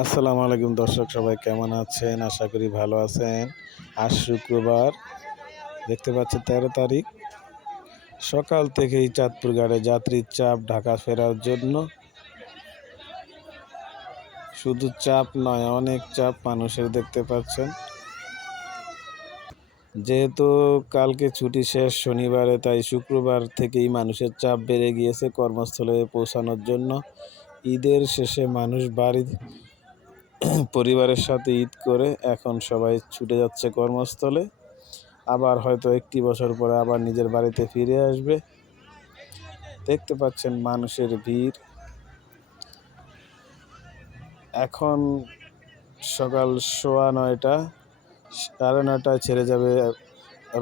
আসসালামু আলাইকুম দর্শক, সবাই কেমন আছেন? আশা করি ভালো আছেন। আজ শুক্রবার, দেখতে পাচ্ছেন 13 তারিখ। সকাল থেকেই চাঁদপুর ঘাটে যাত্রীর চাপ ঢাকা ফেরার জন্য। শুধু চাপ নয়, অনেক চাপ মানুষের দেখতে পাচ্ছেন। যেহেতু কালকে ছুটি শেষ শনিবারে, তাই শুক্রবার থেকেই মানুষের চাপ বেড়ে গিয়েছে কর্মস্থলে পৌঁছানোর জন্য। ঈদের শেষে মানুষ পরিবারের সাথে ঈদ করে এখন সবাই ছুটে যাচ্ছে কর্মস্থলে। আবার হয়তো একটি বছর পরে আবার নিজের বাড়িতে ফিরে আসবে। দেখতে পাচ্ছেন মানুষের ভিড়। এখন সকাল 9:15, 9:30 ছেড়ে যাবে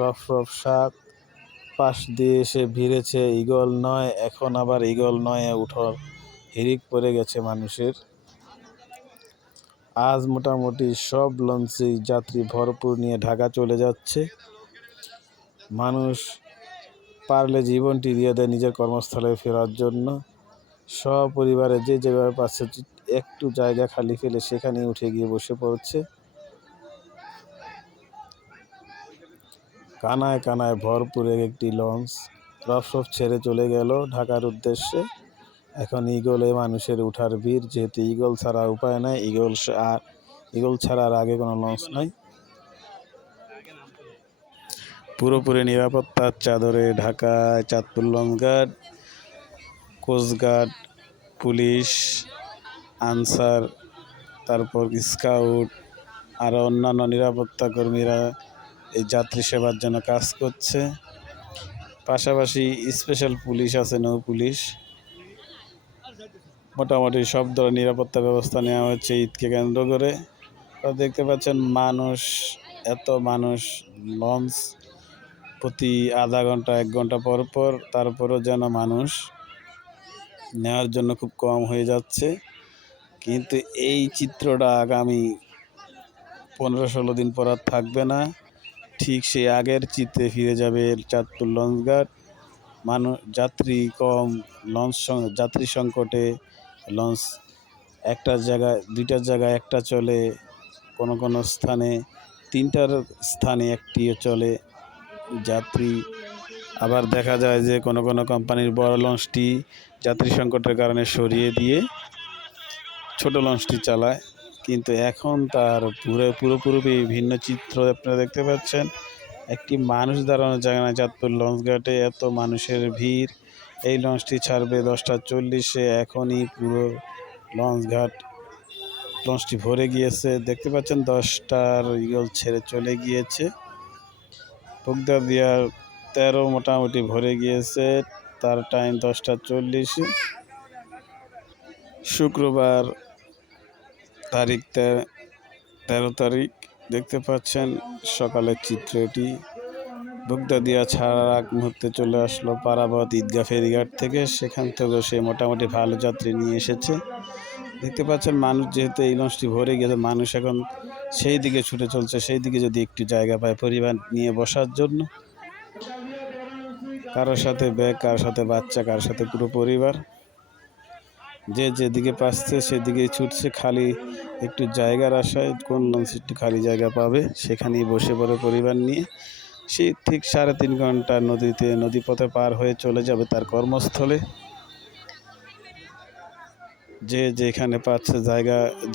রফরফ 7। পাশ দিয়ে এসে ভিড়েছে ঈগল 9, এখন আবার ঈগল 9-এ উঠার হিড়িক পড়ে গেছে মানুষের। আজ মোটামুটি সব লঞ্চেই যাত্রী ভরপুর নিয়ে ঢাকা চলে যাচ্ছে। মানুষ পারলে জীবনটি দিয়ে দেয় নিজের কর্মস্থলে ফেরার জন্য। সপরিবারে যে যেভাবে পাচ্ছে একটু জায়গা খালি ফেলে সেখানে উঠে গিয়ে বসে পড়ছে। কানায় কানায় ভরপুর একটি লঞ্চ রফরফ ছেড়ে চলে গেল ঢাকার উদ্দেশ্যে। এখন ঈগলে মানুষের উঠার ভিড়, যেহেতু ঈগল ছাড়া উপায় নাই। ঈগল ছাড়া আর আগে কোনো লঞ্চ নাই। পুরোপুরি নিরাপত্তার চাদরে ঢাকায় চাঁদপুর লঞ্চঘাট, কোস্টগার্ড, পুলিশ, আনসার, তারপর স্কাউট আর অন্যান্য নিরাপত্তা কর্মীরা এই যাত্রী সেবার জন্য কাজ করছে। পাশাপাশি স্পেশাল পুলিশ আছে, নৌ পুলিশ। মোটামুটি সব ধরনের নিরাপত্তা ব্যবস্থা নেওয়া হচ্ছে ঈদকে কেন্দ্র করে। দেখতে পাচ্ছেন এত মানুষ লঞ্চ প্রতি আধা ঘন্টা 1 ঘন্টা পর পর, তারপরও যেন মানুষ নেওয়ার জন্য খুব কম হয়ে যাচ্ছে। কিন্তু এই চিত্রটা আগামী 15-16 দিন পর আর থাকবে না। ঠিক সেই আগের চিত্রে ফিরে যাবে চাঁদপুর লঞ্চঘাট। যাত্রী কম, যাত্রী সংকটে লঞ্চ একটার জায়গায় 2টার জায়গায় একটা চলে, কোনো স্থানে 3টার স্থানে একটিও চলে যাত্রী। আবার দেখা যায় যে কোনো কোম্পানির বড় লঞ্চটি যাত্রী সংকটের কারণে সরিয়ে দিয়ে ছোট লঞ্চটি চালায়। কিন্তু এখন তার পুরোপুরি ভিন্ন চিত্র আপনারা দেখতে পাচ্ছেন। একটি মানুষ দাঁড়ানোর জায়গা না চাঁদপুর লঞ্চঘাটে, এত মানুষের ভিড়। এই লঞ্চটি ছাড়বে 10:40-এ। এখনই পুরো লঞ্চটি ভরে গিয়েছে। দেখতে পাচ্ছেন 10টার ঈগল ছেড়ে চলে গিয়েছে। বগদাদিয়া 13 মোটামুটি ভরে গিয়েছে, তার টাইম 10:40। শুক্রবার তারিখ 13 তারিখ। দেখতে পাচ্ছেন সকালের চিত্র এটি। বগদাদিয়া ছাড়ার আগ মুহূর্তে চলে আসলো পারাবত ঈদগাহ ফেরিঘাট থেকে। সেখান থেকেও সে মোটামুটি ভালো যাত্রী নিয়ে এসেছে। দেখতে পাচ্ছেন মানুষ, যেহেতু এই লঞ্চটি ভরে গেছে, মানুষ এখন সেই দিকে ছুটে চলছে, সেই দিকে যদি একটু জায়গা পায় পরিবার নিয়ে বসার জন্য। কারোর সাথে ব্যাগ, কারোর সাথে বাচ্চা, কারোর সাথে পুরো পরিবার। যে যেদিকে পাচ্ছে সেদিকেই ছুটছে, খালি একটু জায়গার আশায়। কোন লঞ্চ একটু খালি জায়গা পাবে সেখানেই বসে পড়ে পরিবার নিয়ে। সে ঠিক 3.5 ঘন্টা নদীপথে পার হয়ে চলে যাবে তার কর্মস্থলে। যে যেখানে পাচ্ছে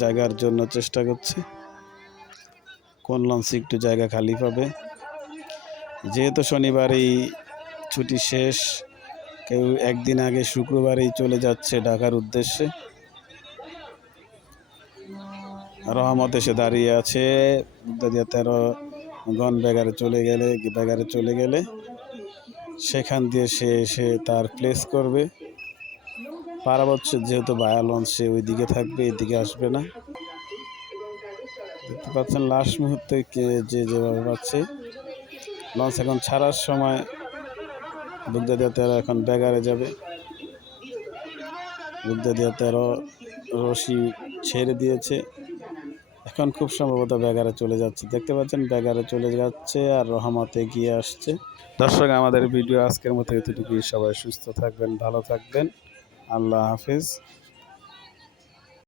জায়গার জন্য চেষ্টা করছে কোন লঞ্চে একটু জায়গা খালি পাবে। যেহেতু শনিবারেই ছুটি শেষ, কেউ একদিন আগে শুক্রবারেই চলে যাচ্ছে ঢাকার উদ্দেশ্যে। রহমত এসে দাঁড়িয়ে আছে। 13 বেগারে চলে গেলে সেখান দিয়ে সে এসে তার প্লেস করবে। পারাবত যেহেতু বায়া লঞ্চ, সে ওই দিকে থাকবে, এদিকে আসবে না। দেখতে পাচ্ছেন লাস্ট মুহূর্তে যেভাবে পাচ্ছে লঞ্চ। এখন ছাড়ার সময় বগদাদিয়া 13 এখন বেগারে যাবে। বগদাদিয়া 13 রশি ছেড়ে দিয়েছে, এখন খুব সম্ভবত বেগারে চলে যাচ্ছে। দেখতে পাচ্ছেন বেগারে চলে যাচ্ছে আর রহমত এগিয়ে আসছে। দর্শক, আমাদের ভিডিও আজকের মতো এতটুকুই। সবাই সুস্থ থাকবেন, ভালো থাকবেন। আল্লাহ হাফেজ।